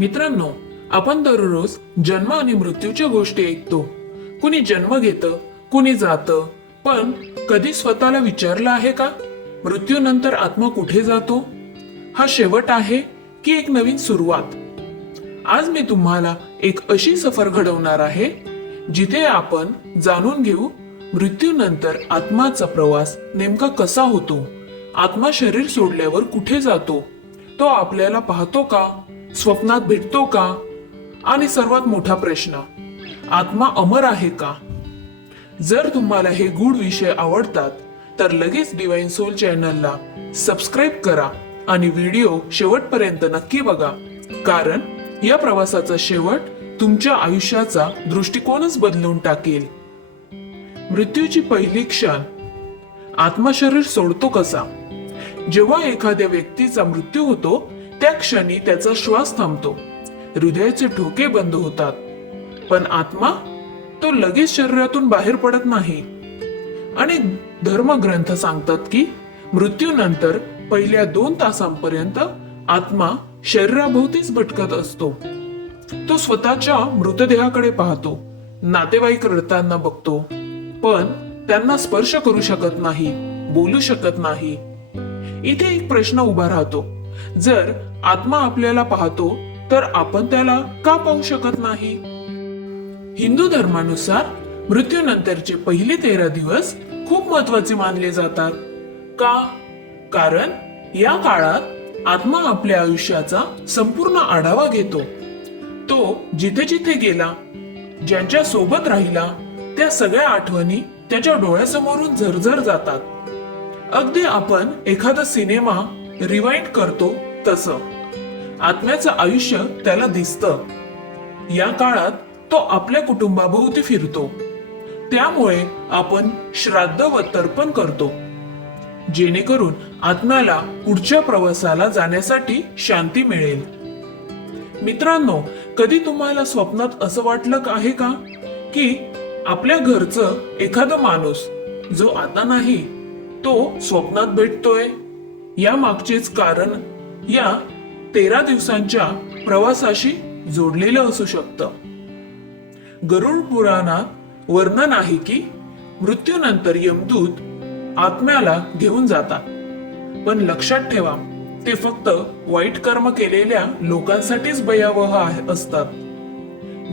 मित्रांनो आपण दररोज जन्म आणि मृत्यूच्या गोष्टी ऐकतो. कुणी जन्म घेतं कुणी जातं पण कधी स्वतःला विचारलं आहे का? मृत्यूनंतर आत्मा कुठे जातो? हा शेवट आहे की एक नवीन सुरुवात. आज मी तुम्हाला एक अशी सफर घडवणार आहे जिथे आपण जाणून घेऊ मृत्यूनंतर आत्माचा प्रवास नेमका कसा होतो? आत्मा शरीर सोडल्यावर कुठे जातो? तो आपल्याला पाहतो का? स्वप्नात भेटतो का? आणि सर्वात मोठा प्रश्न आत्मा अमर आहे का? जर तुम्हाला हे गूढ विषय आवडतात तर लगेच डिवाइन सोल चॅनलला सबस्क्राईब करा आणि व्हिडिओ शेवटपर्यंत नक्की बघा. कारण या प्रवासाचा शेवट तुमच्या आयुष्याचा दृष्टिकोनच बदलून टाकेल. मृत्यूची पहिली क्षण आत्मा शरीर सोडतो कसा? जेव्हा एखाद्या व्यक्तीचा मृत्यू होतो त्या क्षणी त्याचा श्वास थांबतो. हृदयाचे ठोके बंद होतात. पण आत्मा तो लगेच शरीरातून बाहेर पडत नाही. आणि धर्मग्रंथ सांगतात की मृत्यूनंतर पहिल्या दोन तासांपर्यंत आत्मा शरीराभोवतीच भटकत असतो. तो स्वतःच्या मृतदेहाकडे पाहतो. नातेवाईक रडताना बघतो. पण त्यांना स्पर्श करू शकत नाही बोलू शकत नाही. इथे एक प्रश्न उभा राहतो. जर आत्मा आपल्याला पाहतो तर आपण त्याला का पाहू शकत नाही? हिंदू धर्मानुसार मृत्यूनंतरचे पहिले तेरा दिवस खूप महत्त्वाचे मानले जातात. का? कारण या काळात आत्मा आपल्या आयुष्याचा संपूर्ण आढावा घेतो. तो जिथे जिथे गेला ज्यांच्या सोबत राहिला त्या सगळ्या आठवणी त्याच्या डोळ्यासमोरून झरझर जातात. अगदी आपण एखादा सिनेमा रिवाइंड करतो तसं. आत्म्याचं आयुष्य त्याला दिसतं. या काळात तो आपल्या कुटुंबाभोवती फिरतो. त्यामुळे आपण श्राद्ध व तर्पण करतो. जेणेकरून आत्म्याला पुढच्या प्रवासाला जाण्यासाठी शांती मिळेल. मित्रांनो कधी तुम्हाला स्वप्नात असं वाटलं आहे का? की आपल्या घरचं एखादा माणूस जो आता नाही तो स्वप्नात भेटतोय? या मागचेच कारण या तेरा दिवसांच्या प्रवासाशी जोडलेलं असू शकतं. गरुड पुराणात वर्णन आहे की मृत्यूनंतर यमदूत आत्म्याला घेऊन जातात. पण लक्षात ठेवा ते फक्त वाईट कर्म केलेल्या लोकांसाठीच भयावह असतात.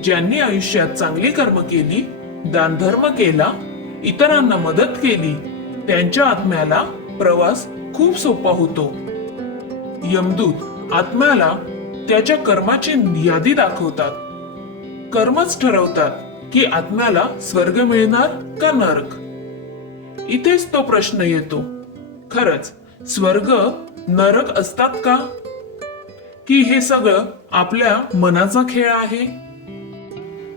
ज्यांनी आयुष्यात चांगली कर्म केली दानधर्म केला इतरांना मदत केली त्यांच्या आत्म्याला प्रवास खूप सोपा होतो. यमदूत आत्म्याला त्याच्या कर्माची यादी दाखवतात. कर्मच ठरवतात की आत्म्याला स्वर्ग मिळणार का नरक? इथेच तो प्रश्न येतो. खरच स्वर्ग नरक असतात का? की हे सगळं आपल्या मनाचा खेळ आहे?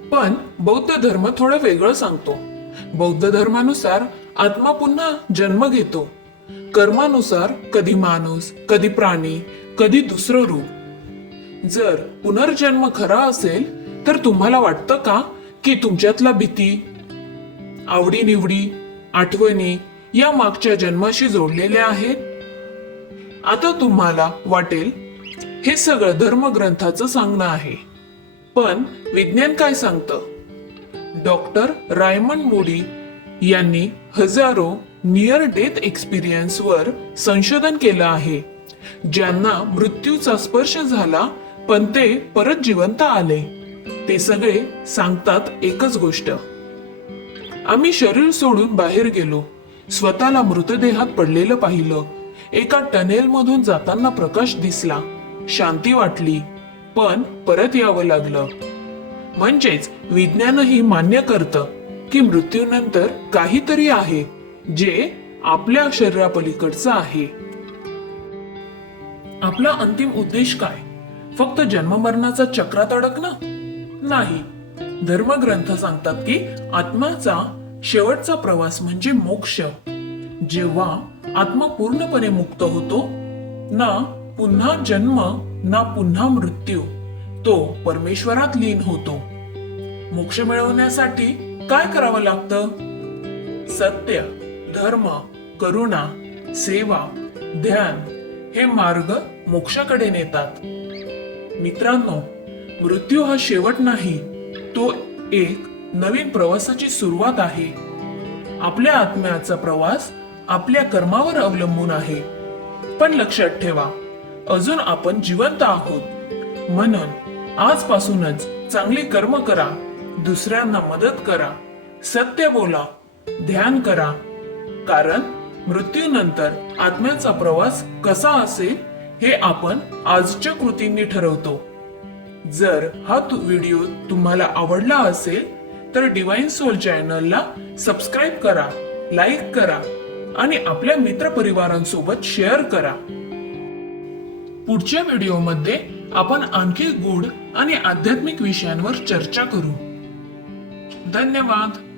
पण बौद्ध धर्म थोडं वेगळं सांगतो. बौद्ध धर्मानुसार आत्मा पुन्हा जन्म घेतो. कर्मानुसार कधी माणूस कधी प्राणी कधी दुसरं रूप. जर पुनर्जन्म खरा असेल तर तुम्हाला वाटतं का की तुमच्यातला भीती आवडीनिवडी आठवणी या मागच्या जन्माशी जोडलेल्या आहेत? आता तुम्हाला वाटेल हे सगळं धर्मग्रंथाचं सांगणं आहे. पण विज्ञान काय सांगतं? डॉक्टर रायमंड मोडी यांनी हजारो नियर डेथ एक्सपिरियन्सवर संशोधन केलं आहे. ज्यांना मृत्यूचा स्पर्श झाला पण ते परत जिवंत आले. ते सगळे सांगतात एकच गोष्ट. आम्ही शरीर सोडून बाहेर गेलो. स्वतःला मृतदेहात पडलेलं पाहिलं. एका टनेल मधून जाताना प्रकाश दिसला. शांती वाटली. पण परत यावं लागलं. म्हणजेच विज्ञानही मान्य करतं. की मृत्यूनंतर काहीतरी आहे जे आपल्या शरीरापलीकडचं आहे. आपला अंतिम उद्देश काय? फक्त जन्ममरणाचा चक्रात अडकणं? नाही. धर्मग्रंथ सांगतात की आत्म्याचा शेवटचा प्रवास म्हणजे मोक्ष. जेव्हा आत्मा पूर्णपणे मुक्त होतो ना पुन्हा जन्म ना पुन्हा मृत्यू तो परमेश्वरात लीन होतो. मोक्ष मिळवण्यासाठी काय करावं लागतं? सत्य धर्म करुणा सेवा ध्यान हे मार्ग मोक्षाकडे नेतात. मित्रांनो मृत्यू हा शेवट नाही तो एक नवीन प्रवासाची सुरुवात आहे. आपल्या आत्म्याचा प्रवास आपल्या कर्मावर अवलंबून आहे. पण लक्षात ठेवा अजून आपण जिवंत आहोत. म्हणून आजपासूनच चांगली कर्म करा. दुसऱ्यांना मदत करा. सत्य बोला. ध्यान करा. कारण मृत्यूनंतर आत्म्याचा प्रवास कसा असेल हे आपण आजच्या कृतींनी ठरवतो. जर हा तु व्हिडिओ तुम्हाला आवडला असेल तर डिवाइन सोल चॅनलला सबस्क्राईब करा लाईक करा आणि आपल्या मित्रपरिवारांसोबत शेअर करा. पुढच्या व्हिडिओमध्ये आपण आणखी गूढ आणि आध्यात्मिक विषयांवर चर्चा करू. धन्यवाद.